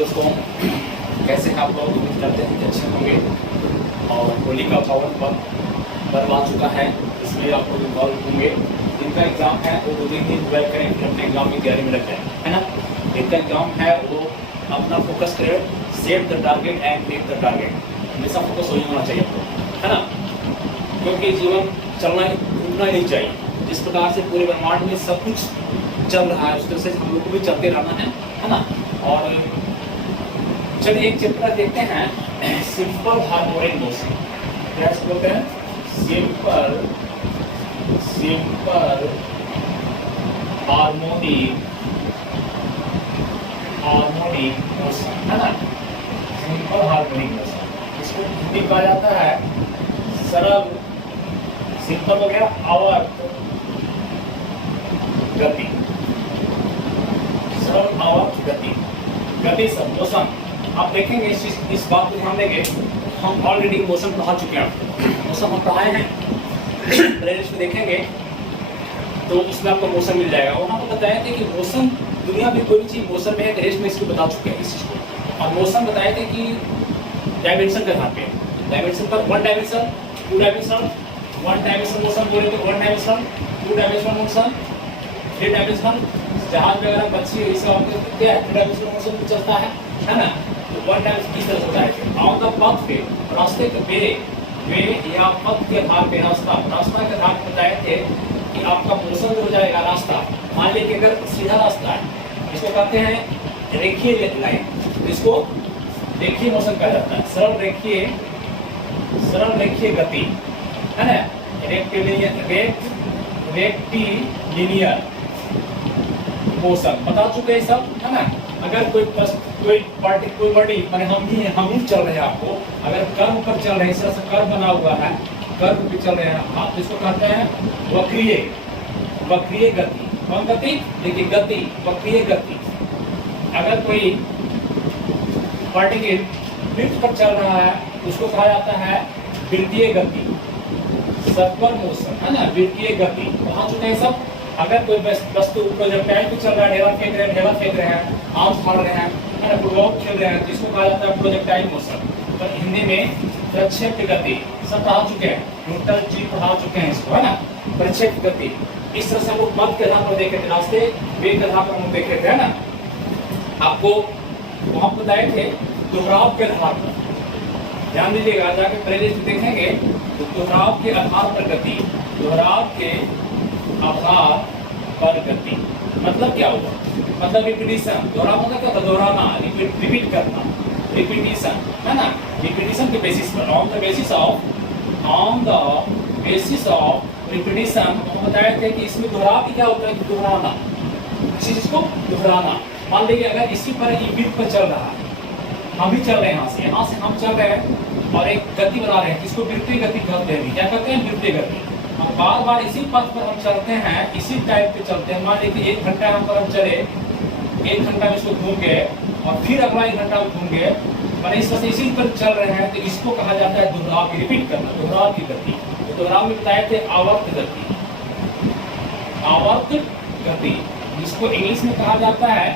Videos को कैसे आप लोग उम्मीद करते हैं कि अच्छे होंगे। और होली का पावन पर्व आ चुका है, इसमें आप लोग इन्वॉल्व होंगे। जिनका एग्जाम है वो 2 दिन ट्वेल्व करें, फिर अपने एग्जाम की तैयारी में लग जाए, है ना। जिनका एग्जाम है वो अपना फोकस करें, set the target and meet the target. हमेशा फोकस वही होना चाहिए आपको, है ना, क्योंकि जीवन चलना रुकना नहीं चाहिए। जिस प्रकार से पूरे ब्रह्मांड में सब कुछ चल रहा है उस तरह से हम लोग को भी चलते रहना है ना। और चलिए एक चैप्टर देखते हैं, सिंपल हार्मोनिक मोशन। क्या बोलते हैं? सिंपल हार्मोनिक मोशन, है ना। सिंपल हार्मोनिक मोशन, इसको हिंदी कहा जाता है सरल। सिंपल हो गया आवर्त गति, सरल आवर्त गति, गति सब मोशन। आप देखेंगे इस बात को ध्यान देंगे, हम ऑलरेडी मोशन पढ़ा चुके हैं। मोशन हम पढ़ाए हैं, प्लेलिस्ट में देखेंगे तो उसमें आपको मोशन मिल जाएगा। वहाँ पर बताया था कि मोशन दुनिया में कोई भी चीज़ मोशन में है, रेस्ट में इसको बता चुके हैं इस चीज़ को। और मोशन बताए थे कि डायमेंशन के आधार पे, डायमेंशन पर 1 डायमेंशन 2 डायमेंशन, 1 डायमेंशन मोशन बोले तो 1 डायमेंशन, 2 डायमेंशन मोशन, 3 डायमेंशन। जहाज में अगर बच्ची इसका क्या है 3 डायमेंशन मोशन चलता है ना। तो 1 डायमेंशन किस तरह होता है? ऑन द पथ पे, रास्ते के वे या पथ के आधार पे, रास्ता के आधार पे बताए थे कि आपका मोशन हो जाएगा रास्ता। मान लीजिए अगर सीधा रास्ता है, इसको कहते हैं रेखीय लाइन, इसको रेखीय मोशन कहा जाता है। सरल रेखीय गति, है ना। रेक्टिलिनियर मोशन बता चुके हैं सब, है ना। अगर कोई बॉडी माने हम ही चल रहे हैं, आपको अगर कर्व पर चल रहे हैं, इस तरह से कर्व बना हुआ है, कर्व पे चल रहे हैं आप, इसको कहते हैं वक्रीय गति। कौन गति? देखिए गति, वक्रीय गति। अगर कोई पार्टिकल वृत्त पर चल रहा है उसको कहा जाता है वृत्तीय गति, सर्कुलर मोशन, है ना, वृत्तीय गति। वहां चुके हैं सब। अगर कोई वस्तु प्रोजेक्टाइल पे चल रहा है, ढेला फेंक रहे हैं, आम फाड़ रहे हैं, है ना, फुटबॉल खेल रहे हैं, तो इसको कहा जाता है प्रोजेक्टाइल मोशन। तो हिंदी में प्रक्षेप्य गति सब पढ़ा चुके हैं, टोटल चीज पढ़ा चुके हैं इसको, है ना। प्रक्षेप्य गति इस तरह से हम लोग पथ के आधार पर देखे थे, रास्ते वेग के आधार पर हम देखे थे, है ना। आपको वहां बताए थे दोहराव के आधार पर। ध्यान दीजिएगा, जाके प्लेलिस्ट देखेंगे तो दोहराव के आधार पर गति, दोहराव के आधार पर गति मतलब क्या होगा? मतलब रिपीटिशन। दोहराव मतलब क्या था? दोहराना, रिपीट करना, रिपीटिशन, है ना। रिपीटिशन के बेसिस पर, on the basis of repetition हम बताए थे कि इसमें दोहराव की क्या होता है? दोहराना, किसी चीज को दोहराना। मान लीजिए अगर इसी पर वृत्त पर चल रहा है, हम भी चल रहे हैं, यहाँ से हम चल रहे हैं और एक गति बना रहे हैं, जिसको वृत्तीय गति कहते हैं। क्या कहते हैं? वृत्तीय गति। हम बार बार इसी पथ पर हम चलते हैं, इसी टाइप पे चलते हैं। मान लीजिए 1 घंटा यहाँ पर हम चले, 1 घंटा में इसको घूम गए और फिर अगला 1 घंटा में घूम गए, मैंने इस तरह से इसी पर चल रहे हैं, तो इसको कहा जाता है दोहराव, रिपीट करना, दोहराव की गति। तो दोहराव में बताए थे आवर्त गति, जिसको इंग्लिश में कहा जाता है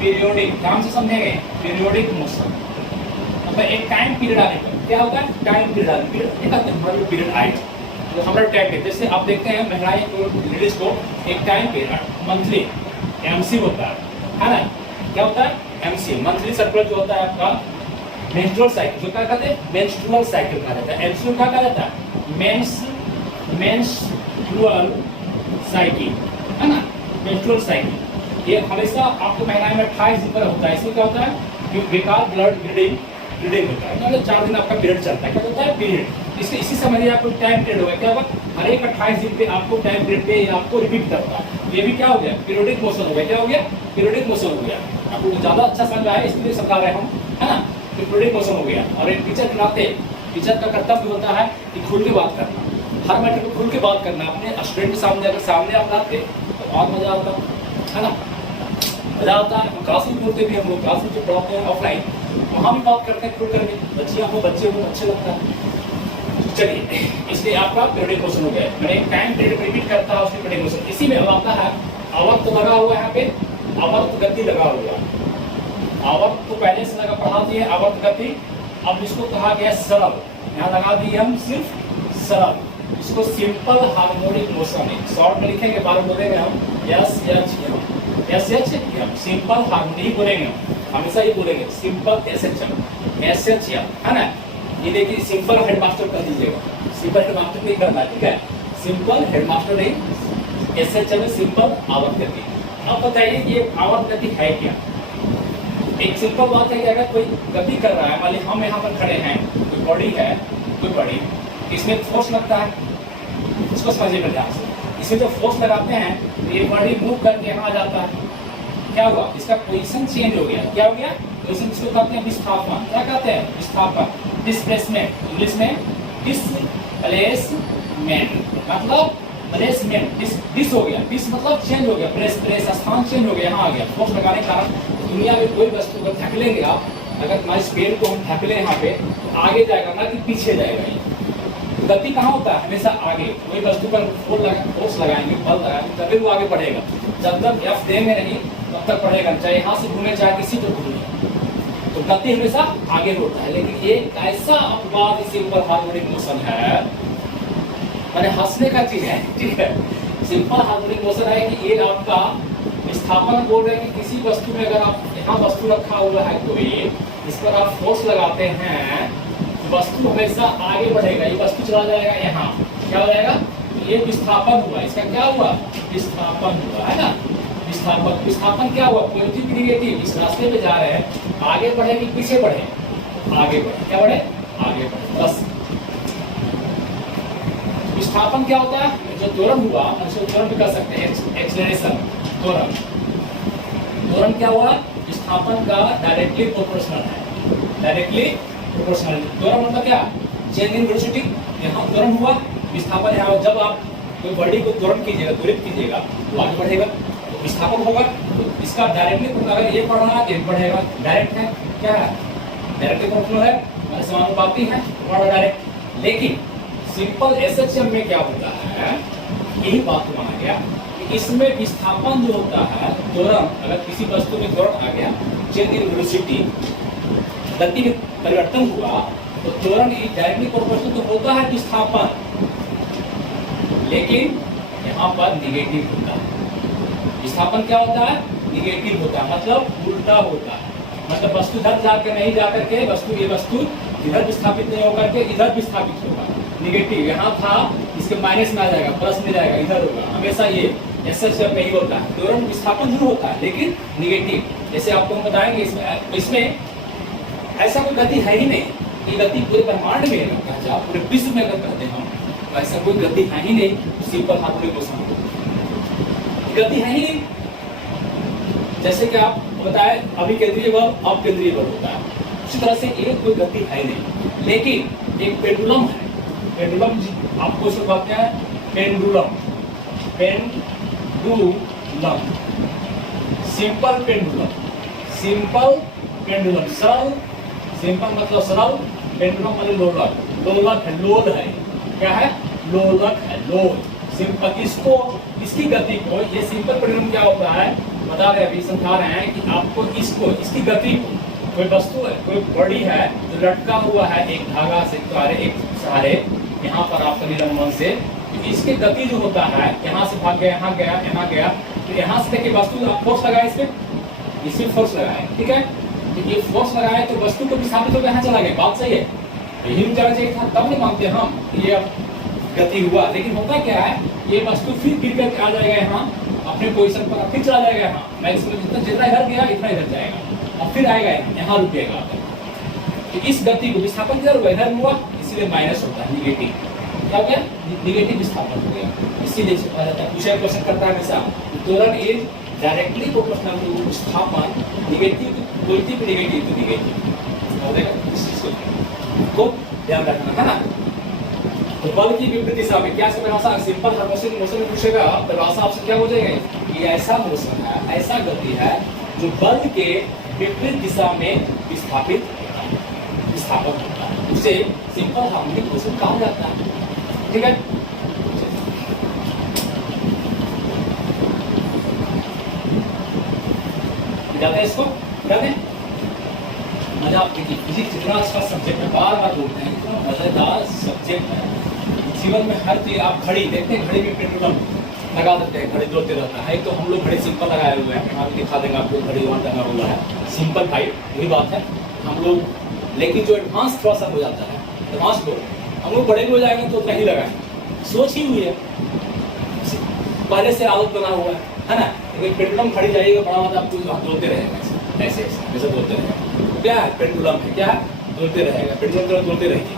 पीरियोडिक। ध्यान से समझेंगे, पीरियोडिक मोशन। मतलब एक टाइम पीरियड आने पर क्या होगा? टाइम पीरियड आने पर पीरियड आएगा, तो हमारा टाइम पीरियड। जैसे आप देखते हैं महिलाएं को, लेडीज को एक टाइम पीरियड मंथली MC होता है ना। क्या होता है? MC, मंथली सर्कुलर जो होता है आपका मेंस्ट्रुअल साइकिल, जो क्या कहते हैं? मेंस्ट्रुअल साइकिल कहा जाता है। MC क्या कहा जाता है? मेंस्ट्रुअल साइकिल, है ना, मेंस्ट्रुअल साइकिल। ये हमेशा आपको महिलाएं में 28 दिन पर होता है। इसमें क्या होता है? विकास ब्लड ब्लीडिंग होता है, मतलब 4 दिन आपका पीरियड चलता है। क्या होता है? पीरियड। इसी समझिए आपको टाइम पीरियड होगा। क्या होगा? हर एक 28 दिन पे आपको टाइम पीरियड पे आपको रिपीट करता है। ये भी क्या हो गया? पीरियोडिक मोशन हो गया। क्या हो गया? पीरियोडिक मोशन हो गया। आपको ज्यादा अच्छा समझ रहा है इसलिए समझा रहे हम, है ना। पीरियोडिक मोशन हो गया। और एक टीचर के नाते टीचर का कर्तव्य होता है कि खुल के बात करना, हर मैटर को खुल के बात करना। अपने स्टूडेंट के सामने अगर सामने आप लाते तो और मजा आता है ना, मजा आता है। हम क्लास में बोलते भी, हम लोग क्लास में जो पढ़ाते हैं ऑफलाइन, वहाँ भी बात करते हैं खुल करके, बच्चियाँ हो बच्चे हो, अच्छा लगता है। चलिए, इसलिए आपका पीरियोडिक मोशन हो गया। मैंने एक टाइम पीरियड रिपीट करता है उसमें पीरियोडिक मोशन। इसी में अब आता है आवर्त लगा हुआ है, यहाँ पे आवर्त गति लगा हुआ, आवर्त तो पहले से लगा पढ़ा दिए आवर्त गति, अब इसको कहा गया सरल, यहाँ लगा दिए हम सिर्फ सरल, इसको सिंपल हार्मोनिक मोशन है, शॉर्ट में लिखेंगे, बार बोलेंगे हम S H M, simple harmonic बोलेंगे हम, हमेशा ये बोलेंगे सिंपल एस एच एम, है ना। ये देखिए सिंपल हेडमास्टर कर दीजिएगा, सिंपल हेडमास्टर नहीं करना, ठीक है, सिंपल हेडमास्टर नहीं, एस एच एम सिंपल आवर्त गति। अब बताइए कि ये आवर्त गति है क्या। एक सिंपल बात है कि अगर कोई गति कर रहा है, मान लीजिए हम यहाँ पर खड़े हैं, कोई बॉडी है, कोई बॉडी, इसमें फोर्स लगता है, इसको समझिएगा ध्यान से, इसमें जो फोर्स लगाते हैं तो ये बॉडी मूव करके यहाँ जाता है, क्या हुआ, इसका पोजीशन चेंज हो गया, क्या हो गया, पोजीशन इसको कहते हैं विस्थापन, क्या कहते हैं विस्थापन, डिस्प्लेसमेंट, इंग्लिश में डिस्प्लेसमेंट, मतलब प्लेसमेंट, डिस हो गया, डिस मतलब चेंज हो गया, प्लेस स्थान चेंज हो गया, यहाँ आ गया, फोर्स लगाने के कारण दुनिया में कोई वस्तु को धकेलेंगे आप, अगर हमारे पेड़ को हम धकेले यहाँ पे तो आगे जाएगा ना कि पीछे जाएगा। ये गति कहाँ होता है, हमेशा आगे, कोई वस्तु पर फोर्स लगाएंगे, बल लगाएंगे, तभी वो आगे बढ़ेगा, जब तक एफ देंगे नहीं तब तक बढ़ेगा, चाहे यहाँ से घूमे चाहे किसी को घूमे, तो गति हमेशा आगे होता है। लेकिन एक ऐसा अपवाद इसी ऊपर हार्मोनिक मोशन है, मैंने हंसने का चीज है, ठीक है, सिंपल हार्मोनिक मोशन है कि ये आपका विस्थापन बोल रहे हैं कि किसी वस्तु में अगर आप यहाँ वस्तु रखा हुआ है कोई, इस पर आप फोर्स लगाते हैं तो वस्तु हमेशा आगे बढ़ेगा, ये वस्तु चला जाएगा यहाँ, क्या हो जाएगा, ये विस्थापन हुआ, इसका क्या हुआ, विस्थापन हुआ, है ना, विस्थापन क्या हुआ, पॉजिटिव नेगेटिव, इस रास्ते पे जा रहे हैं, आगे बढ़े कि पीछे बढ़े, आगे बढ़े, क्या बढ़े, आगे बढ़े, बस। विस्थापन क्या होता है, जो त्वरण हुआ, उसको त्वरण भी कर सकते हैं, एक्सेलरेशन, त्वरण क्या हुआ, विस्थापन का डायरेक्टली प्रोपोर्शनल है, डायरेक्टली प्रोपोर्शनल। त्वरण मतलब क्या, चेंज इन वेलोसिटी, यहाँ त्वरण हुआ, विस्थापन यहाँ, जब आप कोई बॉडी को त्वरण कीजिएगा, त्वरित कीजिएगा तो आगे बढ़ेगा, तो विस्थापन होगा, तो इसका डायरेक्टली, अगर ये बढ़ रहा है एक बढ़ेगा, डायरेक्ट है, क्या है, डायरेक्टली प्रोपोर्शनल है, समानुपाती है, बढ़ डायरेक्ट। लेकिन सिंपल एसएचएम में क्या होता है, यही बात माना गया, इसमें विस्थापन जो होता है, त्वरण, अगर किसी वस्तु में त्वरण आ गया, चेंज इन वेलोसिटी, गति में परिवर्तन हुआ, तो त्वरण डायरेक्टली प्रोपोर्शनल तो होता है विस्थापन, लेकिन यहाँ पर निगेटिव होता है। विस्थापन क्या होता है, निगेटिव होता है, मतलब उल्टा होता है, मतलब वस्तु इधर जाकर नहीं जाकर के ये वस्तु इधर विस्थापित नहीं होकर के इधर विस्थापित होगा, निगेटिव, यहाँ था इसके माइनस में आ जाएगा, प्लस में जाएगा, इधर होगा, हमेशा ये एसएचएम में ही होता है। त्वरण विस्थापन जरूर होता है लेकिन निगेटिव, जैसे आपको हम बताएंगे, इसमें ऐसा कोई गति है ही नहीं, ये गति पूरे ब्रह्मांड में है, पूरे विश्व में अगर कहते हैं हम, तो ऐसा कोई गति है ही नहीं, सिंपल हार्मोनिक मोशन गति है ही नहीं। जैसे कि आप बताए अभी केंद्रीय बल, अब केंद्रीय बल होता है, उसी तरह से ये कोई गति है नहीं। लेकिन एक पेंडुलम है, पेंडुलम आपको सब बात क्या है, pendulum, pendulum, simple pendulum, simple pendulum, सरल, सिंपल मतलब सरल, पेंडुलम मतलब लोलक, लोलक है, लोल है, क्या है, लोलक है, लोल, सिंपल, इसको, इसकी गति को, ये सिंपल पेंडुलम क्या होता है, बता रहे अभी समझा रहे हैं कि आपको इसको, इसकी गति को, कोई वस्तु है, कोई बॉडी है जो लटका हुआ है एक धागा से, एक सहारे, यहाँ पर आपका निलंबन से, तो इसकी गति जो होता है, यहाँ से भाग गया, यहाँ गया, यहाँ गया, तो यहाँ से देखिए वस्तु आप फोर्स लगाए, इसमें फोर्स लगाए, ठीक है, तो ये फोर्स लगाए तो वस्तु को विस्थापित होकर यहाँ चला गया, बात सही है, यही जाना चाहिए था, तब नहीं मानते हम ये अब गति हुआ। लेकिन होता क्या है, ये वस्तु फिर गिर करके आ जाएगा यहाँ अपने पोजीशन पर, फिर चला जाएगा यहाँ, मैक्सिमम जितना इधर गया इतना इधर जाएगा, और फिर आएगा यहाँ रुकेगा। तो इस गति को विस्थापन किधर हुआ, इधर हुआ, इसीलिए माइनस होता है, निगेटिव, क्या हो गया, निगेटिव विस्थापन हो गया, इसीलिए कहा जाता है, पूछा क्वेश्चन करता है हमेशा, त्वरण इज डायरेक्टली प्रोपोर्शनल टू विस्थापन, negative positive, negative to negative, हो जाएगा, इस चीज को ध्यान रखना है ना। तो बल की विपरीत दिशा में क्या परिभाषा, सिंपल हार्मोनिक मोशन में पूछेगा, परिभाषा आपसे क्या हो जाएगा, कि ऐसा मोशन है, ऐसा गति है जो बल के विपरीत दिशा में विस्थापित होता है, विस्थापन होता है, उसे सिंपल हार्मोनिक मोशन कहा जाता है, ठीक है। जाते हैं इसको, जाते हैं मजा आप देखिए, फिजिक्स इतना अच्छा सब्जेक्ट है, बार बार बोलते हैं, इतना मजेदार सब्जेक्ट है। जीवन में हर चीज, आप घड़ी देखते हैं, घड़ी में पेंडुलम लगा देते हैं, घड़ी दौड़ते रहता है। एक तो हम लोग घड़ी सिंपल लगाए हुए हैं, यहाँ दिखा देंगे आपको, घड़ी वहाँ टंगा हुआ है, सिंपल टाइप, वही बात है हम लोग। लेकिन जो एडवांस थोड़ा सा हो जाता है, एडवांस लोग, हम लोग बड़े भी हो जाएंगे तो उतना ही लगाएंगे, सोच ही हुई है, पहले से आदत बना हुआ है ना। लेकिन पेंडुलम खड़ी जाइएगा, बड़ा मतलब आपको दौड़ते रहेगा, ऐसे ऐसे दौड़ते रहेगा। तो क्या है पेंडुलम है, क्या है, दौड़ते रहेगा, पेंडुलम तरह दौड़ते रहेगी।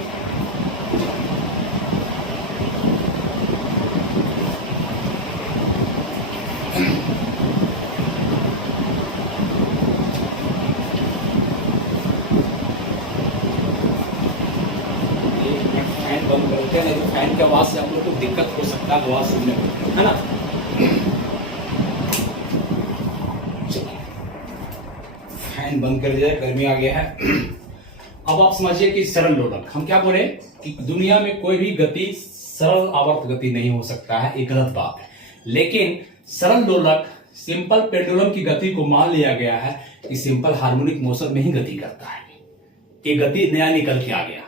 फैन बंद करते हैं, नहीं तो फैन की आवाज से आप लोग को दिक्कत हो सकता है आवाज सुनने में, है ना। फैन बंद कर दिया, गर्मी आ गया है। अब आप समझिए कि सरल लोलक, हम क्या बोले कि दुनिया में कोई भी गति सरल आवर्त गति नहीं हो सकता है, ये गलत बात है। लेकिन सरल लोलक सिंपल पेंडुलम की गति को मान लिया गया है कि सिंपल हार्मोनिक मोशन में ही गति करता है। ये गति नया निकल के आ गया,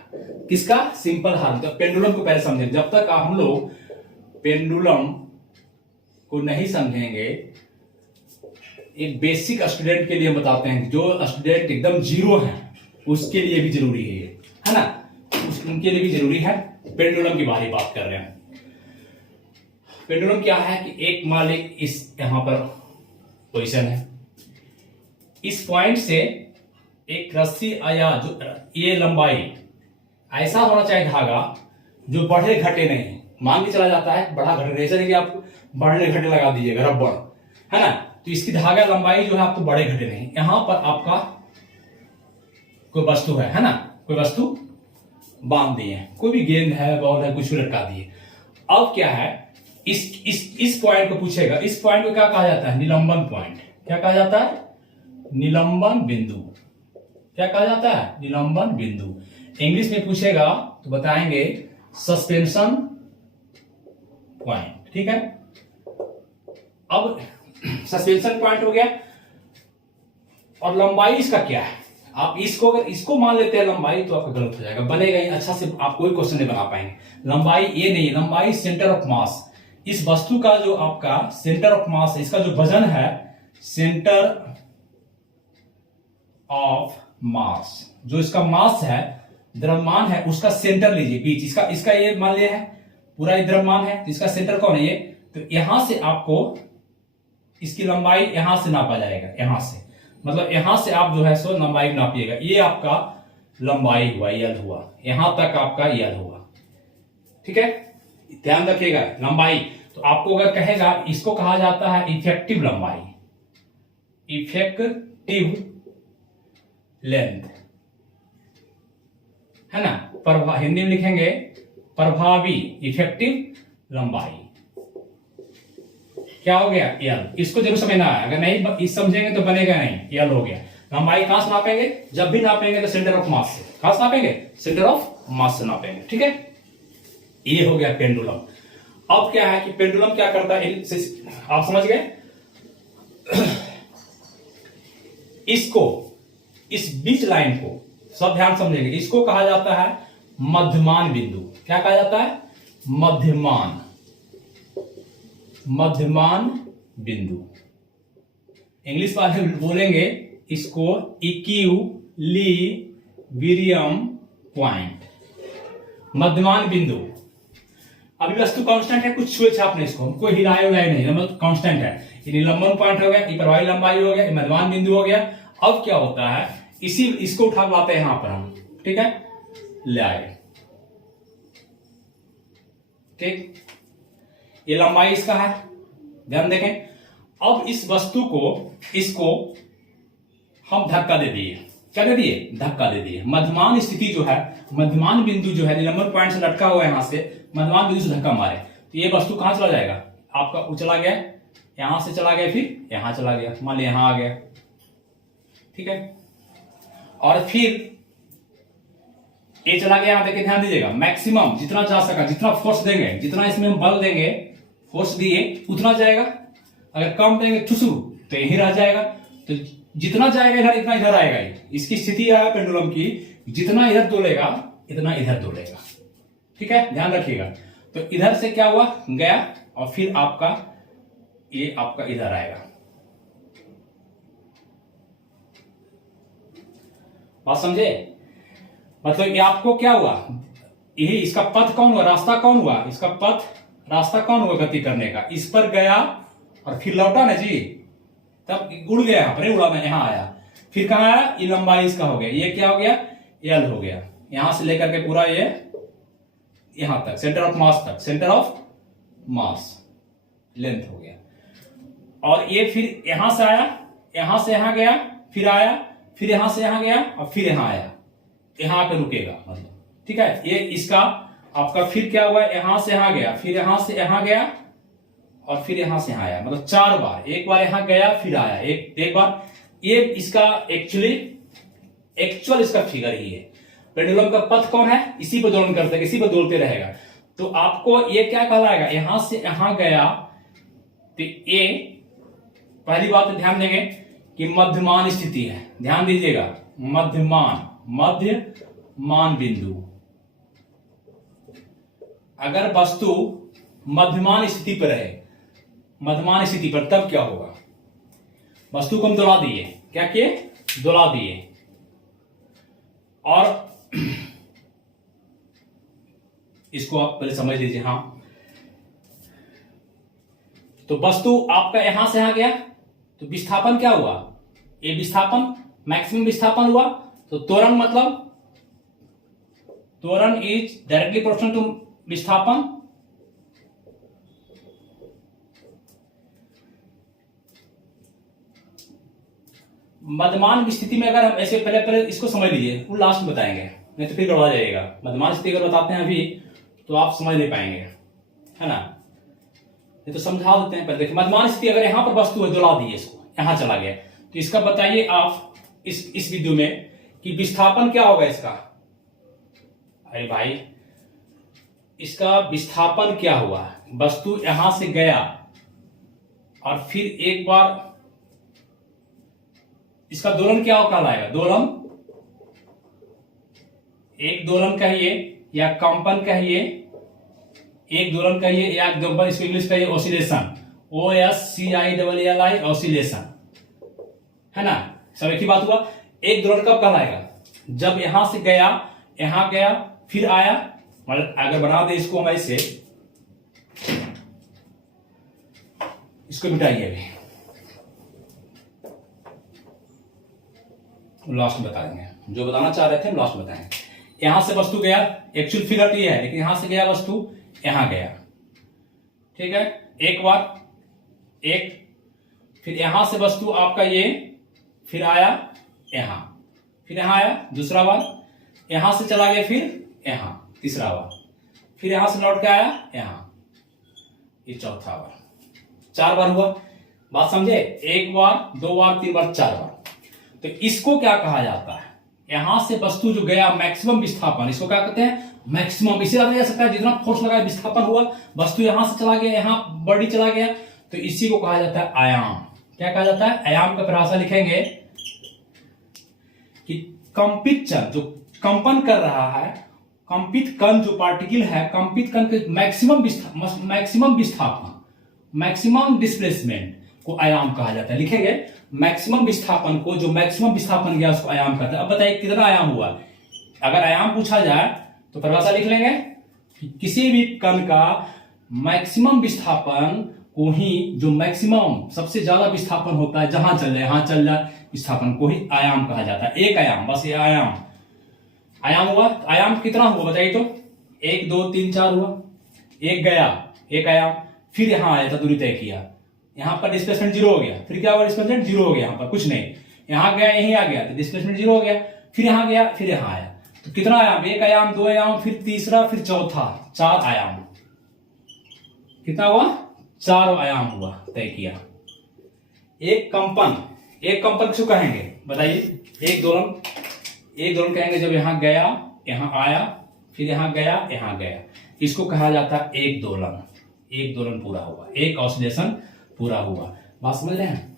किसका, सिंपल हार्मोनिक। पेंडुलम को पहले समझें, जब तक हम लोग पेंडुलम को नहीं समझेंगे, एक बेसिक स्टूडेंट के लिए बताते हैं, जो स्टूडेंट एकदम जीरो है उसके लिए भी जरूरी है ना, उनके लिए भी जरूरी है। पेंडुलम की बारे बात कर रहे हैं। पेंडुलम क्या है कि एक मालिक इस यहां पर पोजीशन है, इस पॉइंट से एक रस्सी आया, जो ये लंबाई ऐसा होना चाहिए धागा जो बढ़े घटे नहीं, मान के चला जाता है बढ़ा घटे, जैसे कि आप बढ़ने घटे लगा दीजिएगा रबड़, है ना, तो इसकी धागा लंबाई जो है आपको बढ़े घटे नहीं। यहां पर आपका कोई वस्तु है ना, कोई वस्तु बांध दिए, कोई भी गेंद है, बॉल है, कुछ भी लटका दिए। अब क्या है, इस पॉइंट को पूछेगा, इस पॉइंट को क्या कहा जाता है, निलंबन पॉइंट। क्या कहा जाता है, निलंबन बिंदु। क्या कहा जाता है, निलंबन बिंदु। इंग्लिश में पूछेगा तो बताएंगे सस्पेंशन पॉइंट, ठीक है। अब सस्पेंशन पॉइंट हो गया, और लंबाई इसका क्या है, आप इसको अगर इसको मान लेते हैं लंबाई तो आपका गलत हो जाएगा, बनेगा ही अच्छा से, आप कोई क्वेश्चन नहीं बना पाएंगे। लंबाई ये नहीं, लंबाई सेंटर ऑफ मास, इस वस्तु का जो आपका सेंटर ऑफ मास है, इसका जो वजन है, सेंटर ऑफ मास, जो इसका मास है, द्रव्यमान है, उसका सेंटर लीजिए बीच, इसका ये मान लिया है पूरा ये द्रव्यमान है, तो इसका सेंटर कौन है, ये। तो यहां से आपको इसकी लंबाई यहां से नापा जाएगा, यहां से, मतलब यहां से आप जो है सो लंबाई नापिएगा, ये आपका लंबाई हुआ, यल हुआ, यहां तक आपका यल हुआ, ठीक है, ध्यान रखिएगा लंबाई। तो आपको अगर कहेगा, इसको कहा जाता है इफेक्टिव लंबाई, इफेक्टिव लेंथ, है ना, हिंदी में लिखेंगे प्रभावी, इफेक्टिव लंबाई। क्या हो गया, यल। इसको जरूर समझना है, अगर नहीं इस समझेंगे तो बनेगा नहीं, यल हो गया। लंबाई कहां से नापेंगे, जब भी नापेंगे तो सेंटर ऑफ मास से, कहां से नापेंगे, सेंटर ऑफ मास से नापेंगे, ठीक है। ये हो गया पेंडुलम। अब क्या है कि पेंडुलम क्या करता है, आप समझ गए। इसको, इस बीच लाइन को सब ध्यान समझेंगे, इसको कहा जाता है मध्यमान बिंदु। क्या कहा जाता है, मध्यमान, मध्यमान बिंदु। इंग्लिश वाले बोलेंगे इसको इक्विलिब्रियम पॉइंट, मध्यमान बिंदु। अभी वस्तु कांस्टेंट है, कुछ छुए छाप नहीं, इसको हमको हिलाए हुलाए नहीं, मतलब कांस्टेंट है। ये निलंबन पॉइंट हो गया, ये प्रभावी लंबाई हो गया, ये मध्यमान बिंदु हो गया। अब क्या होता है, इसको उठा लाते हैं यहां पर हम, ठीक है, ले आए, ठीक, ये लंबाई इसका है, ध्यान देखें। अब इस वस्तु को, इसको हम धक्का दे दिए, क्या दे दिए, धक्का दे दिए। मध्यमान स्थिति जो है, मध्यमान बिंदु जो है, निलंबन पॉइंट से लटका हुआ है, यहां से मध्यमान बिंदु से धक्का मारे तो ये वस्तु कहां चला जाएगा, आपका चला गया, यहां से चला गया, फिर यहां चला गया, मान लिया यहां आ गया, ठीक है। और फिर ये चला गया, यहां देखिए, ध्यान दीजिएगा, मैक्सिमम जितना जा सका, जितना फोर्स देंगे, जितना इसमें हम बल देंगे, फोर्स दिए, उतना जाएगा। अगर कम देंगे ठुसू तो यही रह जाएगा। तो जितना जाएगा इधर इतना इधर आएगा ही। इसकी स्थिति यह है पेंडुलम की, जितना इधर डोलेगा इतना इधर डोलेगा। ठीक है, ध्यान रखिएगा। तो इधर से क्या हुआ, गया और फिर आपका ये आपका इधर आएगा। बात समझे? मतलब ये आपको क्या हुआ, यही इसका पथ कौन हुआ, रास्ता कौन हुआ, इसका पथ रास्ता कौन हुआ गति करने का, इस पर गया और फिर लौटा ना जी, तब उड़ गया, यहां पर उड़ा, मैं यहां आया, फिर कहां आया, ये लंबाई इसका हो गया, ये क्या हो गया, एल हो गया, यहां से लेकर के पूरा ये यहां तक सेंटर ऑफ मास तक, सेंटर ऑफ मास लेंथ हो गया। और ये फिर यहां से आया, यहां से यहां गया, फिर आया, फिर यहां से यहां गया और फिर यहां आया, यहां पे रुकेगा मतलब। ठीक है, ये इसका आपका फिर क्या हुआ, यहां से यहां गया, फिर यहां से यहां गया और फिर यहां से यहां आया, मतलब 4 बार, एक बार यहां गया फिर आया, एक बार। ये इसका एक्चुअल इसका फिगर ही है। पेंडुलम का पथ कौन है, इसी पर दोलन करते, इसी पर दोलते रहेगा। तो आपको ये क्या कहलाएगा, यहां से यहां गया तो ये पहली बात तो ध्यान देंगे कि मध्यमान स्थिति है, ध्यान दीजिएगा, मध्यमान बिंदु। अगर वस्तु मध्यमान स्थिति पर है, मध्यमान स्थिति पर, तब क्या होगा, वस्तु को हम दोला दिए, क्या किए, दोला दिए, और इसको आप पहले समझ लीजिए। हां, तो वस्तु आपका यहां से यहां गया तो विस्थापन क्या हुआ, ये विस्थापन मैक्सिमम विस्थापन हुआ। तो त्वरण मतलब त्वरण इज डायरेक्टली प्रोपोर्शनल टू विस्थापन। मध्यमान स्थिति में अगर हम ऐसे पहले इसको समझ लीजिए, वो लास्ट में बताएंगे, नहीं तो फिर गड़बड़ा जाएगा। मध्यमान स्थिति अगर बताते हैं अभी तो आप समझ नहीं पाएंगे, है ना, नहीं तो समझा देते हैं। पहले देखिए, मध्यमान स्थिति अगर यहां पर वस्तु है, दोला दिए इसको, यहां चला गया, तो इसका बताइए आप इस बिंदु में कि विस्थापन क्या होगा इसका। अरे भाई, इसका विस्थापन क्या हुआ, वस्तु यहां से गया और फिर एक बार इसका दोलन क्या कहलाएगा, दोलन, एक दोलन कहिए या कंपन कहिए, एक दोलन कहिए या कंपन, इसको इंग्लिश कहिए ऑसिलेशन, OSCILLI ऑसिलेशन, है ना, सब एक ही बात हुआ। एक दोलन कब कहलाएगा, जब यहां से गया, यहां गया फिर आया, मतलब अगर बना दे इसको हम ऐसे, इसको मिटाइए अभी, लास्ट में बता देंगे, जो बताना चाह रहे थे हम लास्ट में बताएंगे। यहां से वस्तु गया, एक्चुअल फिगर तो ये है, लेकिन यहां से गया वस्तु, यहां गया, ठीक है, एक बार, एक, फिर यहां से वस्तु आपका ये, फिर आया यहां, फिर यहां आया दूसरा बार, यहां से चला गया फिर यहां तीसरा बार, फिर यहां से लौट के आया यहां, ये चौथा बार, 4 बार हुआ। बात समझे, एक बार, 2 बार, 3 बार, 4 बार। तो इसको क्या कहा जाता है, यहां से वस्तु जो गया मैक्सिमम विस्थापन, इसको क्या कहते हैं, मैक्सिमम। इसे लगा जा सकता है जितना फोर्स लगाया विस्थापन हुआ, वस्तु यहां से चला गया, यहां बॉडी चला गया, तो इसी को कहा जाता है आयाम। क्या कहा जाता है, आयाम का परिभाषा लिखेंगे कि कंपित चल जो कंपन कर रहा है, कंपित कण जो पार्टिकल है, कंपित कण के मैक्सिमम विस्थापन, मैक्सिमम डिस्प्लेसमेंट को आयाम कहा जाता है। लिखेंगे मैक्सिमम विस्थापन को, जो मैक्सिमम विस्थापन गया उसको आयाम कहते हैं। अब बताइए कितना आयाम हुआ, अगर आयाम पूछा जाए तो परिभाषा लिख लेंगे कि किसी भी कण का मैक्सिमम विस्थापन को ही, जो मैक्सिमम सबसे ज्यादा विस्थापन होता है, जहां चल जाए, यहां चल जाए, विस्थापन को ही आयाम कहा जाता है। एक आयाम, बस ये आयाम हुआ। आयाम कितना हुआ बताइए तो, 1 2 3 4 हुआ, एक गया, एक आयाम, फिर यहां आया था, दूरी तय किया, यहां पर डिस्प्लेसमेंट 0 हो गया, फिर क्या हुआ, डिस्प्लेसमेंट 0 हो गया, यहां पर कुछ नहीं, यहां गया, यहीं आ गया तो डिस्प्लेसमेंट 0 हो गया, फिर यहां गया, फिर यहां आया, तो कितना आयाम, एक आयाम, 2 आयाम, फिर तीसरा, फिर चौथा, 4 आयाम। कितना हुआ, 4 आयाम हुआ, तय किया। एक कंपन किसको कहेंगे बताइए, एक दोलन कहेंगे जब यहां गया, यहां आया, फिर यहां गया, यहां गया, इसको कहा जाता है एक दोलन पूरा हुआ, एक ऑसिलेशन पूरा हुआ। बात समझ रहे हैं,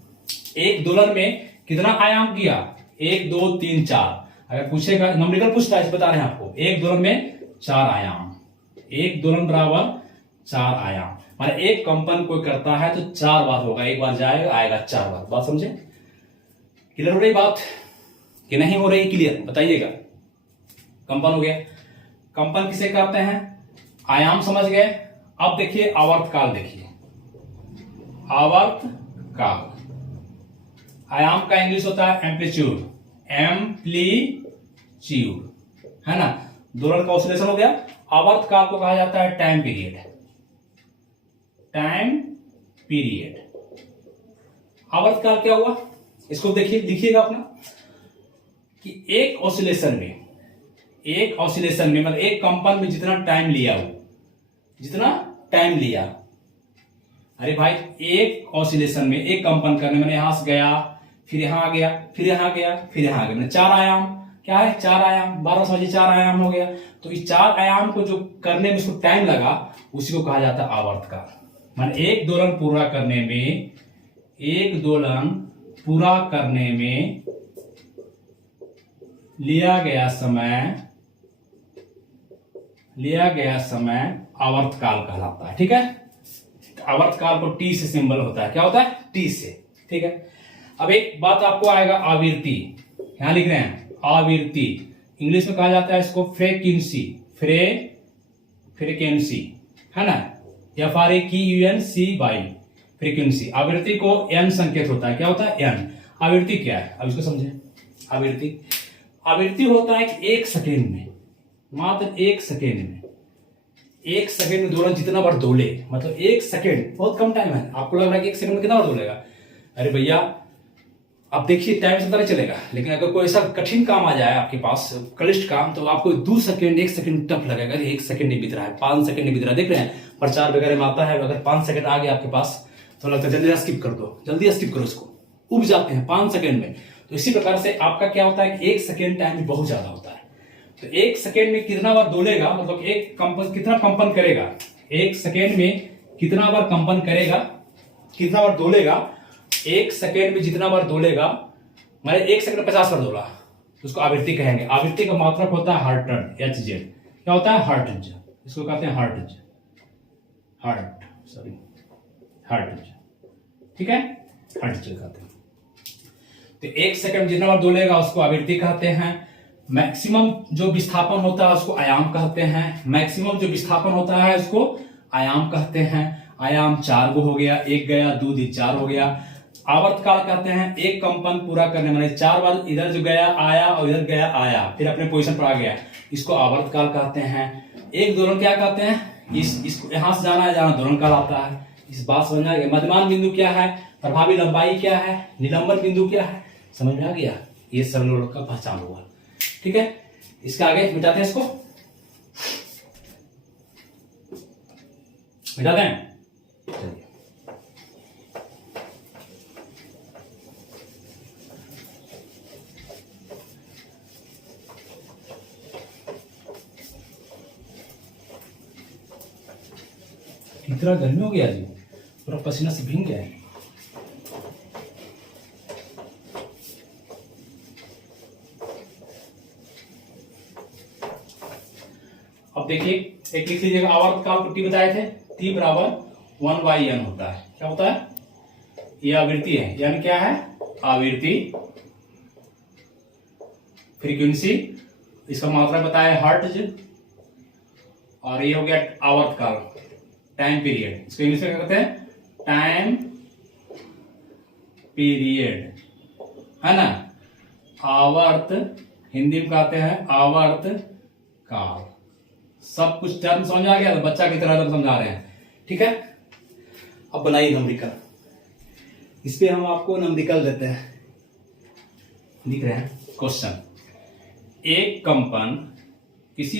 एक दोलन में कितना आयाम किया, 1 2 3 4। अगर पूछेगा न्यूमेरिकल पूछता है, बता रहे हैं आपको, एक दोलन में 4 आयाम, एक दोलन बराबर 4 आयाम, माने एक कंपन कोई करता है तो 4 बार होगा, एक बार जाएगा आएगा 4 बार। बात समझे? क्लियर हो रही बात कि नहीं हो रही? क्लियर बताइएगा। कंपन हो गया। कंपन किसे कहते हैं? आयाम समझ गए। अब देखिए आवर्तकाल, देखिए आवर्तकाल, आयाम का इंग्लिश होता है एम्पलीट्यूड, एम्पलीट्यूड, है ना। दोलन का ऑसिलेशन हो गया। आवर्तकाल को कहा जाता है टाइम पीरियड, टाइम पीरियड। आवर्तकाल क्या हुआ, इसको देखिए, लिखिएगा अपना, कि एक ऑसिलेशन में मतलब एक कंपन में जितना टाइम लिया हो, जितना टाइम लिया, अरे भाई एक ऑसिलेशन में, एक कंपन करने में, यहां से गया, फिर यहां आ गया, फिर यहां गया, फिर यहां आ गया, मैंने 4 आयाम, क्या है 4 आयाम, 12 समझिए 4 आयाम हो गया। तो इस 4 आयाम को जो करने में उसको टाइम लगा, उसी को कहा जाता है आवर्तकाल। माने एक दोलन पूरा करने में, एक दोलन पूरा करने में लिया गया समय आवर्तकाल कहलाता है। ठीक है, आवर्तकाल को टी से सिंबल होता है, क्या होता है? टी से। ठीक है, अब एक बात आपको आएगा, आवृत्ति, यहां लिख रहे हैं आवृत्ति, इंग्लिश में कहा जाता है इसको फ्रीक्वेंसी, फ्रीक्वेंसी, है ना, FREQUENCY, फ्रीक्वेंसी। आवृत्ति को एन संकेत होता है, क्या होता है? एन। आवृत्ति क्या है, अब इसको समझें। आवृत्ति होता है कि 1 सेकेंड में, मात्र 1 सेकेंड में, 1 सेकेंड में दोलन जितना बार दोले, मतलब 1 सेकेंड बहुत कम टाइम है। आपको लग रहा है कि 1 सेकेंड में कितना बार दोलेगा? अरे भैया आप देखिए, टाइम से पता नहीं चलेगा, लेकिन अगर कोई ऐसा कठिन काम आ जाए आपके पास, क्लिष्ट काम, तो आपको 2 सेकेंड 1 सेकेंड टफ लगेगा। 1 सेकेंड नहीं बीत रहा है, 5 सेकेंड नहीं बीत रहा है। देख रहे हैं प्रचार वगैरह में आता है, अगर 5 सेकेंड आ गया आपके पास तो लगता है जल्दी स्किप कर दो, जल्दी स्किप करो, इसको उब जाते हैं 5 सेकेंड में। तो इसी प्रकार से आपका क्या होता है कि 1 सेकेंड टाइम बहुत ज्यादा होता है। तो 1 सेकेंड में कितना बार दोलेगा, मतलब एक कंपन कितना कंपन करेगा, 1 सेकेंड में कितना बार कंपन करेगा, कितना बार दोलेगा, 1 सेकेंड में जितना बार दोलेगा, मैंने 1 सेकंड में 50 बार दोला, उसको आवृत्ति कहेंगे। आवृत्ति का मात्रक होता है हर्ट्ज, HZ, क्या होता है? हर्ट्ज, इसको कहते हैं हर्ट्ज, हर्ट्ज। ठीक है, हर्ट्ज कहते हैं। तो 1 सेकंड जितना बार दोलेगा उसको आवृत्ति कहते हैं। मैक्सिमम जो विस्थापन होता है उसको आयाम कहते हैं, मैक्सिमम जो विस्थापन होता है उसको आयाम कहते हैं। आयाम 4 गो हो गया, 1 गया, 2 दी 4 हो गया। आवर्तकाल कहते हैं एक कंपन पूरा करने में, 4 बार इधर जो गया आया और इधर गया आया, फिर अपने पोजीशन पर आ गया, इसको आवर्तकाल कहते हैं। एक दोलन क्या कहते हैं? इसको यहां से जाना है, जहां दोलन काल आता है। इस बात समझ में आ गया? मध्यमान बिंदु क्या है, प्रभावी लंबाई क्या है, निलंबन बिंदु क्या है, समझ में आ गया? ये सब लोग का पहचान हुआ। ठीक है, इसके आगे मिटाते हैं, इसको मिटाते हैं। चलिए, इतना गर्मी हो गया जी, पूरा पसीना से भीग गया है। अब देखिए, एक लिख लीजिएगा, आवर्तकाल को टी बताए थे, T बराबर 1/n होता है। क्या होता है? ये आवृत्ति है, यानी क्या है? आवृत्ति, फ्रीक्वेंसी, इसका मात्रा बताया हर्ट्ज, और ये हो गया आवर्तकाल, टाइम पीरियड। इसको इंग्लिश में कहते हैं टाइम पीरियड, है ना। आवर्त, हिंदी में कहते हैं आवर्त काल। सब कुछ टर्म समझ आ गया, तो बच्चा की तरह समझा रहे हैं। ठीक है, अब बनाइए न्यूमेरिकल, इस पे हम आपको न्यूमेरिकल देते हैं। लिख रहे हैं क्वेश्चन, एक कंपन किसी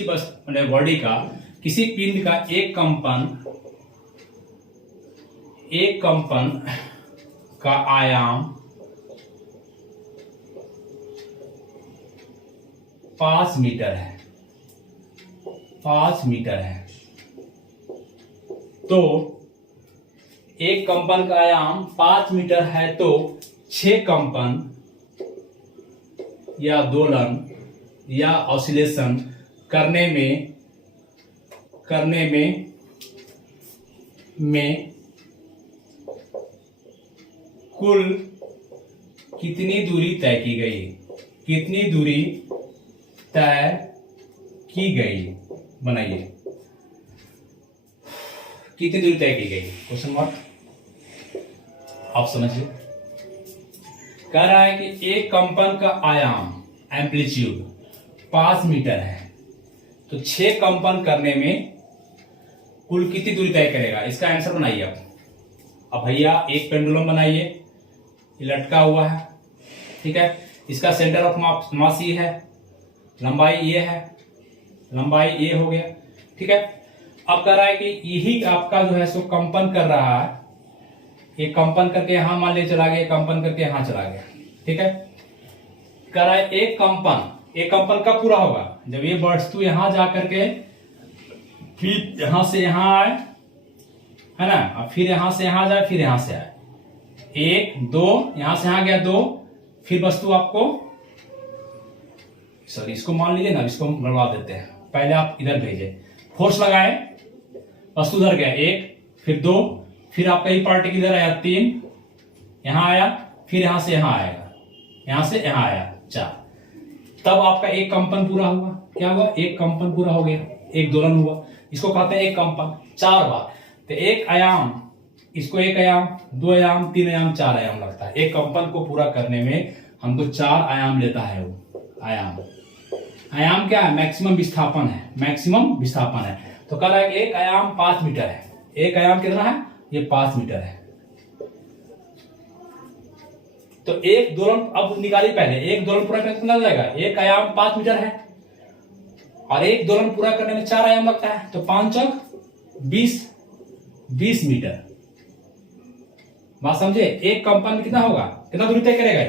बॉडी का, किसी पिंड का एक कंपन का आयाम 5 मीटर है, 5 मीटर है। तो एक कंपन का आयाम 5 मीटर है, तो 6 कंपन या दोलन या ऑसिलेशन करने में कुल कितनी दूरी तय की गई, कितनी दूरी तय की गई, बनाइए कितनी दूरी तय की गई, क्वेश्चन मार्क। आप समझिए, कह रहा है कि एक कंपन का आयाम एम्पलीट्यूड 5 मीटर है, तो 6 कंपन करने में कुल कितनी दूरी तय करेगा, इसका आंसर बनाइए आप। अब भैया एक पेंडुलम बनाइए, ये लटका हुआ है, ठीक है, इसका सेंटर ऑफ मास ये है, लंबाई ये है, लंबाई ये हो गया, ठीक है। अब कह रहा है कि यही आपका जो है सो कंपन कर रहा है, ये कंपन करके यहां मान ले चला गया, कंपन करके यहां चला गया, ठीक है। कह रहा है एक कंपन कब पूरा होगा, जब ये वस्तु यहां जाकर के फिर यहां से यहां आए, है ना, अब फिर यहां से यहां जाए, फिर यहां से आए, 1 2, यहां से यहां गया 2, फिर वस्तु आपको, सॉरी इसको मान लीजिए ना, इसको बढ़वा देते हैं, पहले आप इधर भेजे, फोर्स लगाए, वस्तु उधर गया 1, फिर 2, फिर आपका ये पार्टिकल इधर आया 3, यहां आया, फिर यहां से यहां आएगा, यहां से यहां आया 4, तब आपका एक कंपन पूरा हुआ। क्या हुआ, एक कंपन पूरा हो गया, एक दोलन हुआ, इसको कहते हैं एक कंपन। 4 बार, तो एक आयाम, इसको एक आयाम, 2 आयाम, 3 आयाम, 4 आयाम लगता है। एक कंपन को पूरा करने में हमको 4 आयाम लेता है वो आयाम क्या है, मैक्सिमम विस्थापन है, मैक्सिमम विस्थापन है। तो कह रहा है कि एक आयाम 5 मीटर है, एक आयाम कितना है, ये 5 मीटर है। तो एक दोलन, अब निकालिए पहले, एक दोलन पूरा करने कितना लगेगा, एक आयाम 5 मीटर है और एक दोलन पूरा करने में 4 आयाम लगता है, तो 5 चौक 20 मीटर। बात समझे, एक कंपन में कितना होगा, कितना दूरी तय करेगा,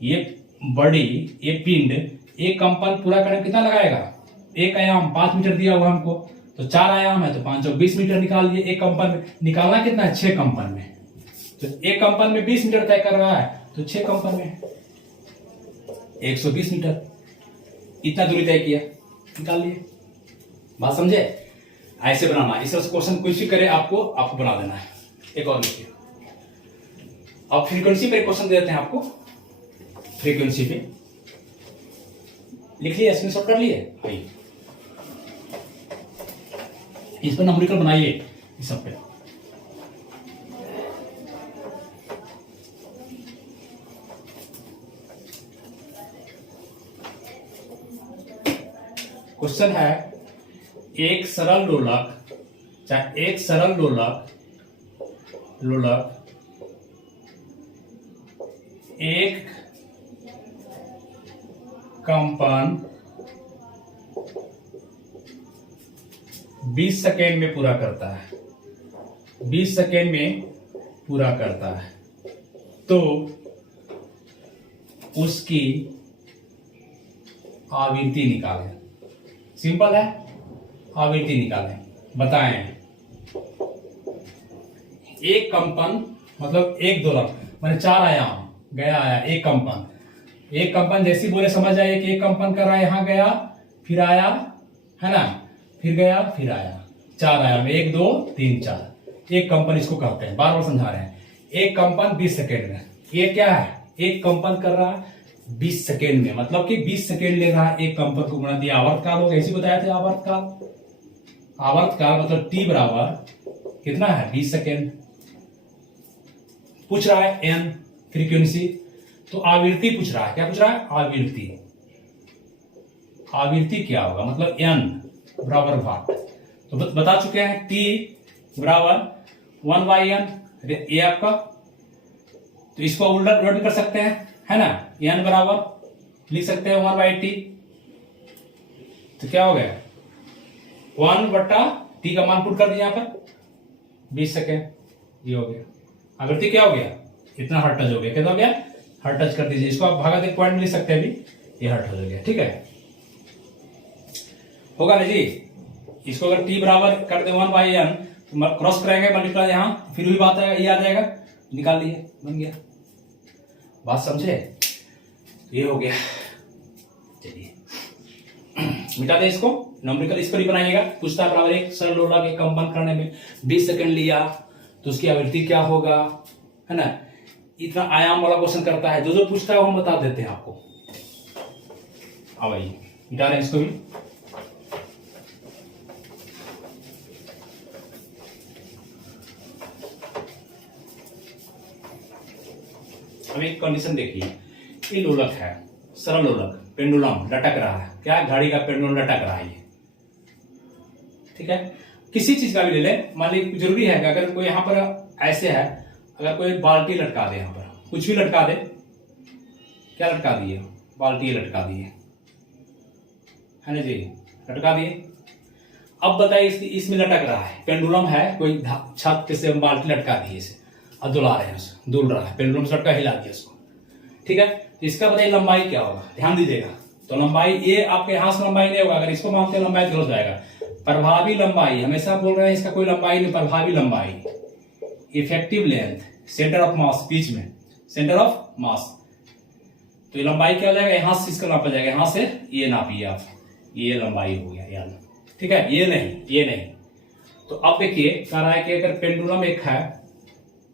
ये बॉडी, ये पिंड एक कंपन पूरा करने में कितना लगाएगा, एक आयाम 5 मीटर दिया हुआ हमको, तो 4 आयाम है, तो 5 चौक 20 मीटर निकाल लिए। एक कंपन में निकालना कितना है, 6 कंपन में, तो एक कंपन में 20 मीटर तय कर रहा है, तो 6 कंपन में 120 मीटर, इतना दूरी तय किया, निकाल लिए। बात समझे, ऐसे बनाना, इस क्वेश्चन कुछ भी करे आपको बना देना है। एक और लिखिए, अब फ्रीक्वेंसी पे क्वेश्चन दे देते हैं आपको, फ्रीक्वेंसी पे लिख लिया, स्क्रीनशॉट कर लिए, आइए इस पर नंबरिकल बनाइए, इस सब पे। क्वेश्चन है, एक सरल लोलक, चाहे एक सरल लोलक एक कंपन 20 सेकेंड में पूरा करता है, 20 सेकेंड में पूरा करता है, तो उसकी आवृत्ति निकालें। सिंपल है, आवृत्ति निकालें, बताएं। एक कंपन मतलब एक दोलन, मैंने 4 आयाम, गया आया, एक कंपन जैसी बोले समझ जाइए कि एक कंपन कर रहा है, यहां गया फिर आया, है ना, फिर गया फिर आया, 4 आयाम, 1 2 3 4, एक कंपन इसको कहते हैं। बार बार समझा रहे हैं, एक कंपन 20 सेकेंड में, ये क्या है, एक कंपन कर रहा है 20 सेकेंड में, मतलब कि 20 सेकेंड ले रहा है एक कंपन को गुणा दिया। आवर्तकाल होगा, ऐसे बताया था, आवर्तकाल मतलब टी बराबर कितना है, 20 सेकेंड। पूछ रहा है एन फ्रीक्वेंसी, तो आवृत्ति पूछ रहा है, क्या पूछ रहा है, आवृत्ति क्या होगा, मतलब एन बराबर वाट, तो बता चुके हैं, टी बराबर 1/n, ये आपका, तो इसको उलट कर सकते हैं, है ना, एन बराबर लिख सकते हैं 1/t, तो क्या हो गया 1/t का मान पुट कर दिया यहाँ पर 20 सेकेंड, ये हो गया। आवृत्ति क्या हो गया, इतना हर्ट्ज हो गया, कितना हो गया, हर्ट्ज कर दीजिए, इसको आप भागा एक पॉइंट में लिख सकते हैं अभी, ये हर्ट्ज हो गया, ठीक है, होगा ना जी। इसको अगर t बराबर कर दे 1/n, तो क्रॉस कराएंगे, मल्टीप्लाई यहाँ, फिर वही बात है, ये आ जाएगा, निकाल लिए, बन गया। बात समझे, ये हो गया। चलिए मिटा दे इसको, नंबरिकल इस पर ही बनाइएगा। पूछता है बराबर एक सरल लोला के कंपन करने में 20 सेकंड लिया तो उसकी आवृत्ति क्या होगा, है ना, इतना आयाम वाला क्वेश्चन करता है। जो जो पूछता है वो हम बता देते हैं आपको। अब आइए मिटा रहे हैं इसको भी। अब एक कंडीशन देखिए, ये लोलक है, सरल लोलक, पेंडुलम लटक रहा है। क्या है? घड़ी का पेंडुलम लटक रहा है ये, ठीक है। किसी चीज का भी ले लें, मान लीजिए जरूरी है कि अगर कोई यहाँ पर ऐसे है, अगर कोई बाल्टी लटका दे, यहाँ पर कुछ भी लटका दे, क्या लटका दिए? बाल्टी लटका दिए, है ना जी, लटका दिए। अब बताइए इसमें लटक रहा है, पेंडुलम है, कोई छत पे से हम बाल्टी लटका दिए इसे, अब दुला रहे हैं उसे, दुल रहा है, पेंडुलम से लटका हिला दिया उसको, ठीक है। इसका बताइए लंबाई क्या होगा, ध्यान दीजिएगा। तो लंबाई ये आपके यहां से लंबाई नहीं होगा, अगर इसको मानते हैं लंबाई तो हो जाएगा। प्रभावी लंबाई, हमेशा बोल रहे हैं इसका कोई लंबाई नहीं, प्रभावी लंबाई, effective length, centre of mass, बीच में सेंटर ऑफ मास। तो ये लंबाई क्या हो जाएगा, यहां से इसका नापा जाएगा, यहां से ये नापिए आप, ये लंबाई हो गया यार, ठीक है। ये नहीं, ये नहीं। तो अब देखिए कह रहा है कि अगर पेंडुलम एक है,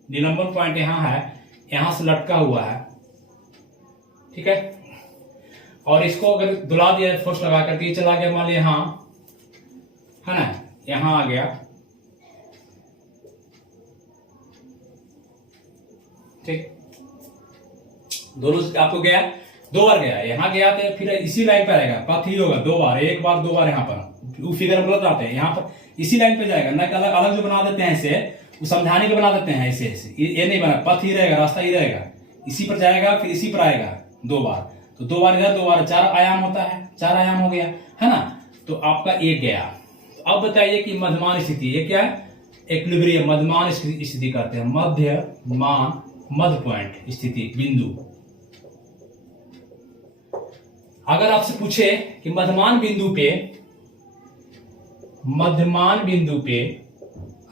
निलंबन पॉइंट यहां है, यहां से लटका हुआ है, ठीक है, और इसको अगर दुला दिया फोर्स लगा करके ये चला गया, मान लीजिए यहां, है ना, यहां आ गया, ठीक, दोनों आपको गया, 2 बार गया, यहां गया तो फिर इसी लाइन पर आएगा, पथ ही होगा 2 बार, एक बार 2 बार, यहां पर वो फिगर गलत आते हैं, यहां पर इसी लाइन पे जाएगा ना, अलग अलग जो बना देते हैं इसे, वो समझाने के बना देते हैं ऐसे ऐसे, ये नहीं बना, पथ ही रहेगा, रास्ता ही रहेगा, इसी पर जाएगा फिर इसी पर आएगा 2 बार, तो 2 बार इधर 2 बार, 4 आयाम होता है, 4 आयाम हो गया, है ना। तो आपका एक गया। तो अब बताइए कि मध्यमान स्थिति, ये क्या है, इक्विलिब्रियम, मध्यमान स्थिति करते हैं, मध्यमान, मध्य पॉइंट स्थिति, बिंदु। अगर आपसे पूछे कि मध्यमान बिंदु पे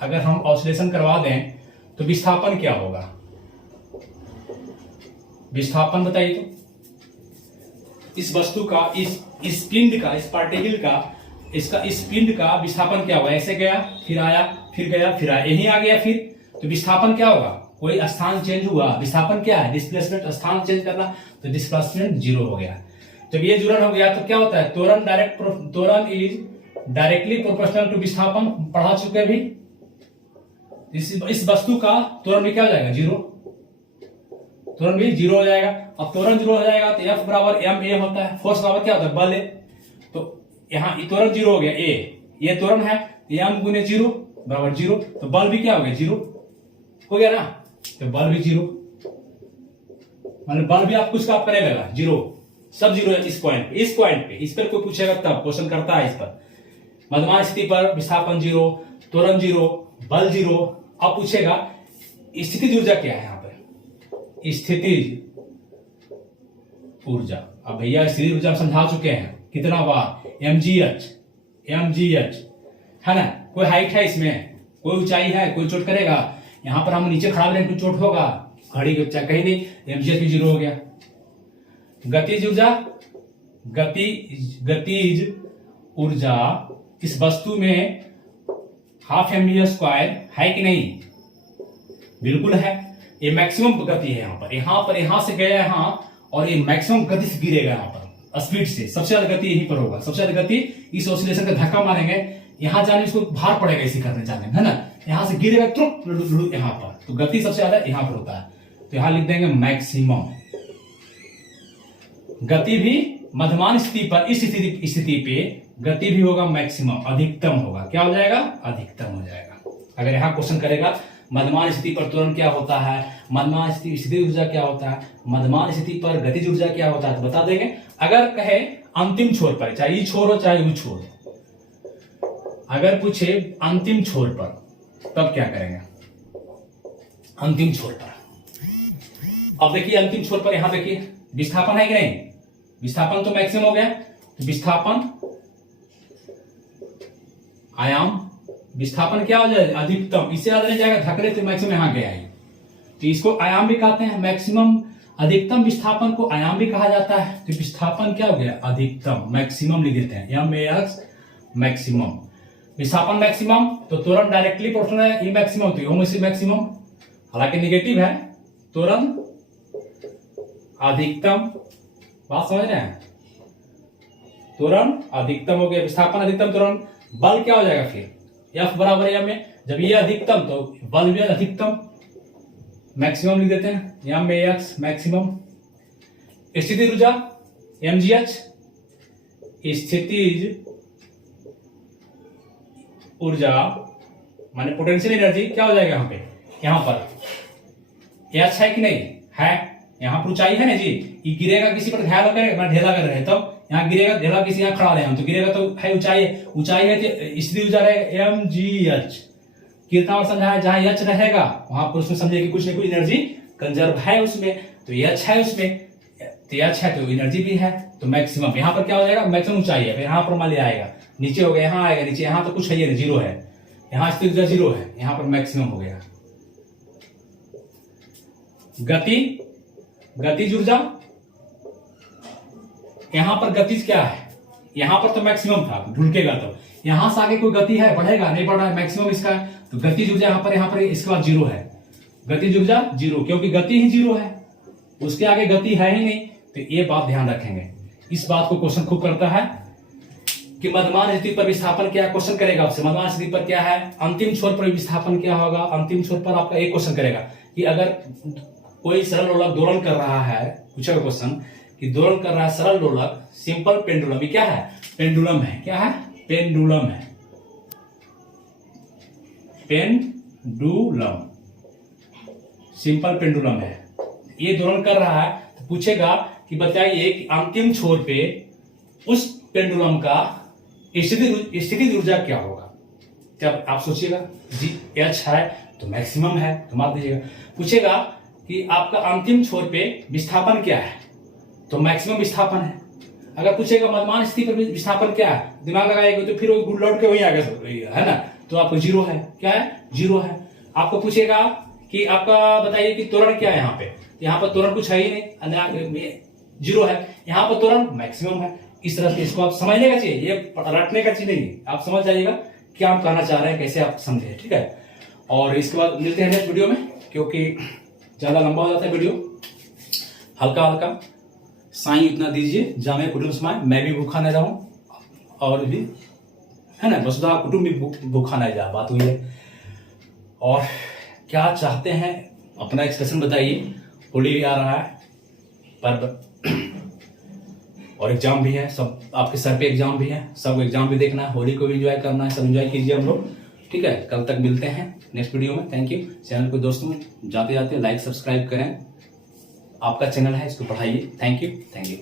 अगर हम ऑसिलेशन करवा दें तो विस्थापन क्या होगा, विस्थापन बताइए। तो इस वस्तु का, इस पिंड का, इस पार्टिकल का, इसका, इस पिंड का विस्थापन क्या होगा, ऐसे गया फिर आया, फिर गया फिर आया, यहीं आ गया फिर, तो विस्थापन क्या होगा, कोई स्थान चेंज हुआ, विस्थापन क्या है, डिस्प्लेसमेंट, स्थान चेंज करना, तो डिस्प्लेसमेंट 0 हो गया। जब ये जुड़न हो गया तो क्या होता है, त्वरण इज डायरेक्टली प्रोपोर्शनल टू विस्थापन, पढ़ा चुके भी। इस वस्तु का त्वरण भी क्या हो जाएगा, 0, त्वरण भी 0 हो जाएगा। अब त्वरण 0 हो जाएगा तो F बराबर ma होता है, फोर्स बराबर क्या होता है, बल है। तो यहाँ त्वरण 0 हो गया, ये त्वरण है, m गुने 0 बराबर 0, तो बल भी क्या हो गया, 0 हो गया ना, तो बल भी 0, मतलब बल भी आप कुछ का करेगा 0, सब 0 है इस पॉइंट पे, इस पर कोई पूछेगा तब क्वेश्चन करता है इस पर। मध्यमान स्थिति पर विस्थापन 0, त्वरण 0, बल 0। अब पूछेगा स्थितिज ऊर्जा क्या है, यहाँ पर स्थितिज ऊर्जा। अब भैया स्थितिज ऊर्जा समझा चुके हैं कितना बार, mgh, है ना। कोई हाइट है इसमें, कोई ऊंचाई है, कोई चोट करेगा, यहां पर हम नीचे खड़ा रहें तो चोट होगा, घड़ी के ऊंचा कहीं नहीं, mgh भी 0 हो गया। गतिज ऊर्जा इस वस्तु में 12 mv² है कि नहीं, बिल्कुल है। ये मैक्सिमम गति है, यहां से गया यहां, और ये मैक्सिमम गति से गिरेगा यहाँ पर, स्पीड से, सबसे ज्यादा गति यहीं पर होगा, सबसे ज्यादा गति इस ऑसिलेशन का धक्का मारेंगे, यहां जाने इसको भार पड़ेगा इसी करने जाने, है ना, यहां से गिरेगा तुरंत यहां पर, तो गति सबसे ज्यादा यहां पर होता है। तो यहां लिख देंगे मैक्सिमम। गति भी मध्यमान स्थिति पर, इस स्थिति पे गति भी होगा मैक्सिमम, अधिकतम होगा, क्या हो जाएगा, अधिकतम हो जाएगा। अगर यहां क्वेश्चन करेगा मध्यमान स्थिति पर त्वरण क्या होता है, मध्यमान स्थिति ऊर्जा क्या होता है, मध्यमान स्थिति पर गतिज ऊर्जा क्या होता है, तो बता देंगे। अगर कहे अंतिम छोर पर, चाहे ये छोर हो चाहे वो छोर, अगर पूछे अंतिम छोर पर, तब क्या करेंगे, अंतिम छोर पर। अब देखिए अंतिम छोर पर, यहां देखिए विस्थापन है कि नहीं, विस्थापन तो मैक्सिमम हो गया, तो विस्थापन आयाम, विस्थापन क्या हो जाएगा, अधिकतम, इससे ज्यादा नहीं जाएगा, धकरे तो मैक्सिमम यहां गया है, तो इसको आयाम भी कहते हैं, मैक्सिमम अधिकतम विस्थापन को आयाम भी कहा जाता है। तो विस्थापन क्या हो गया, अधिकतम, मैक्सिमम लिख देते हैं, MAX मैक्सिमम। विस्थापन मैक्सिमम तो त्वरण डायरेक्टली प्रोपोर्शनल है ई मैक्सिमम, तो यो में से मैक्सिमम, हालांकि निगेटिव है, त्वरण अधिकतम, बात समझ रहे हैं, त्वरण अधिकतम हो गया, विस्थापन अधिकतम, त्वरण, बल क्या हो जाएगा फिर F बराबर M में, जब ये अधिकतम तो बल भी अधिकतम, मैक्सिमम लिख देते हैं MAX मैक्सिमम। स्थितिज ऊर्जा MGH, स्थितिज ऊर्जा माने पोटेंशियल एनर्जी क्या हो जाएगा यहाँ पे, यहाँ पर H है कि नहीं है, यहाँ पर ऊंचाई है ना जी, ये गिरेगा किसी पर ढेला करेगा, ढेला कर रहे हैं तब यहाँ गिरेगा, ढेला किसी यहाँ खड़ा रहे हम तो गिरेगा, तो है ऊंचाई है, ऊंचाई है तो स्थिति ऊर्जा रहेगा MGH। कितना समझाया, जहां H रहेगा वहां पर उसमें समझे कि कुछ न कुछ एनर्जी कंजर्व है उसमें, तो H है उसमें, तो H है तो एनर्जी भी है, तो मैक्सिमम यहाँ पर क्या हो जाएगा, मैक्सिमम ऊंचाई है, यहाँ पर मान लिया आएगा, नीचे हो गया, यहाँ आएगा नीचे, यहाँ तो कुछ है ही नहीं, जीरो है, यहाँ स्थिति ऊर्जा जीरो है, यहाँ पर मैक्सिमम हो गया। गति, गतिज ऊर्जा, यहाँ पर गतिज क्या है, यहाँ पर तो मैक्सिमम था, ढुलकेगा तो, यहां से आगे कोई गति है, बढ़ेगा नहीं, बढ़ रहा है, मैक्सिमम इसका है, तो गतिज ऊर्जा यहाँ पर इसके बाद जीरो है, गतिज ऊर्जा जीरो, क्योंकि गति ही जीरो है, उसके आगे गति है ही नहीं, तो ये बात ध्यान रखेंगे। इस बात को क्वेश्चन खूब करता है कि मध्यमान स्थिति पर विस्थापन क्या, क्वेश्चन करेगा आपसे मध्यमान स्थिति पर क्या है, अंतिम छोर पर विस्थापन क्या होगा, अंतिम छोर पर आपका एक क्वेश्चन करेगा कि अगर कोई सरल लोलक दोलन कर रहा है, पूछेगा क्वेश्चन कि दोलन कर रहा है सरल लोलक, सिंपल पेंडुलम, ये क्या है, पेंडुलम है, क्या है, पेंडुलम है, पेंडुलम, सिंपल पेंडुलम है, ये दोलन कर रहा है, तो पूछेगा कि बताइए कि अंतिम छोर पे उस पेंडुलम का स्थितिज ऊर्जा क्या होगा। जब आप सोचिएगा जी H है तो मैक्सिमम है, तो मार दीजिएगा। पूछेगा कि आपका अंतिम छोर पे विस्थापन क्या है, तो मैक्सिमम विस्थापन है। अगर पूछेगा मध्यमान स्थिति पर विस्थापन क्या है, दिमाग लगाएगा तो फिर वो लौट के वहीं आ गया है ना, तो आपको जीरो है, क्या है, जीरो है। आपको पूछेगा कि आपका बताइए कि त्वरण क्या है, यहाँ पर त्वरण कुछ है ही नहीं, जीरो है, यहाँ पर त्वरण मैक्सिमम है। इस तरह से इसको आप समझने का चाहिए, ये रटने का चीज नहीं, आप समझ जाइएगा क्या आप कहना चाह रहे हैं, कैसे आप समझे, ठीक है। और इसके बाद मिलते हैं नेक्स्ट वीडियो में, क्योंकि ज्यादा लंबा हो जाता है वीडियो, हल्का हल्का साई इतना दीजिए, जामे कुटुंब समाए, मैं भी भूखा नहीं रहूं, और भी है ना, वसुधा कुटुंब भी भूखा नहीं जा, बात हुई है। और क्या चाहते हैं अपना एक्सप्रेशन बताइए, होली आ रहा है, पर्व और एग्जाम भी है, सब आपके सर पे एग्जाम भी है, सब एग्जाम भी देखना है, होली को भी एंजॉय करना है, सब एंजॉय कीजिए हम लोग, ठीक है। कल तक मिलते हैं नेक्स्ट वीडियो में, थैंक यू। चैनल को दोस्तों जाते जाते लाइक सब्सक्राइब करें, आपका चैनल है, इसको बढ़ाइए, थैंक यू, थैंक यू।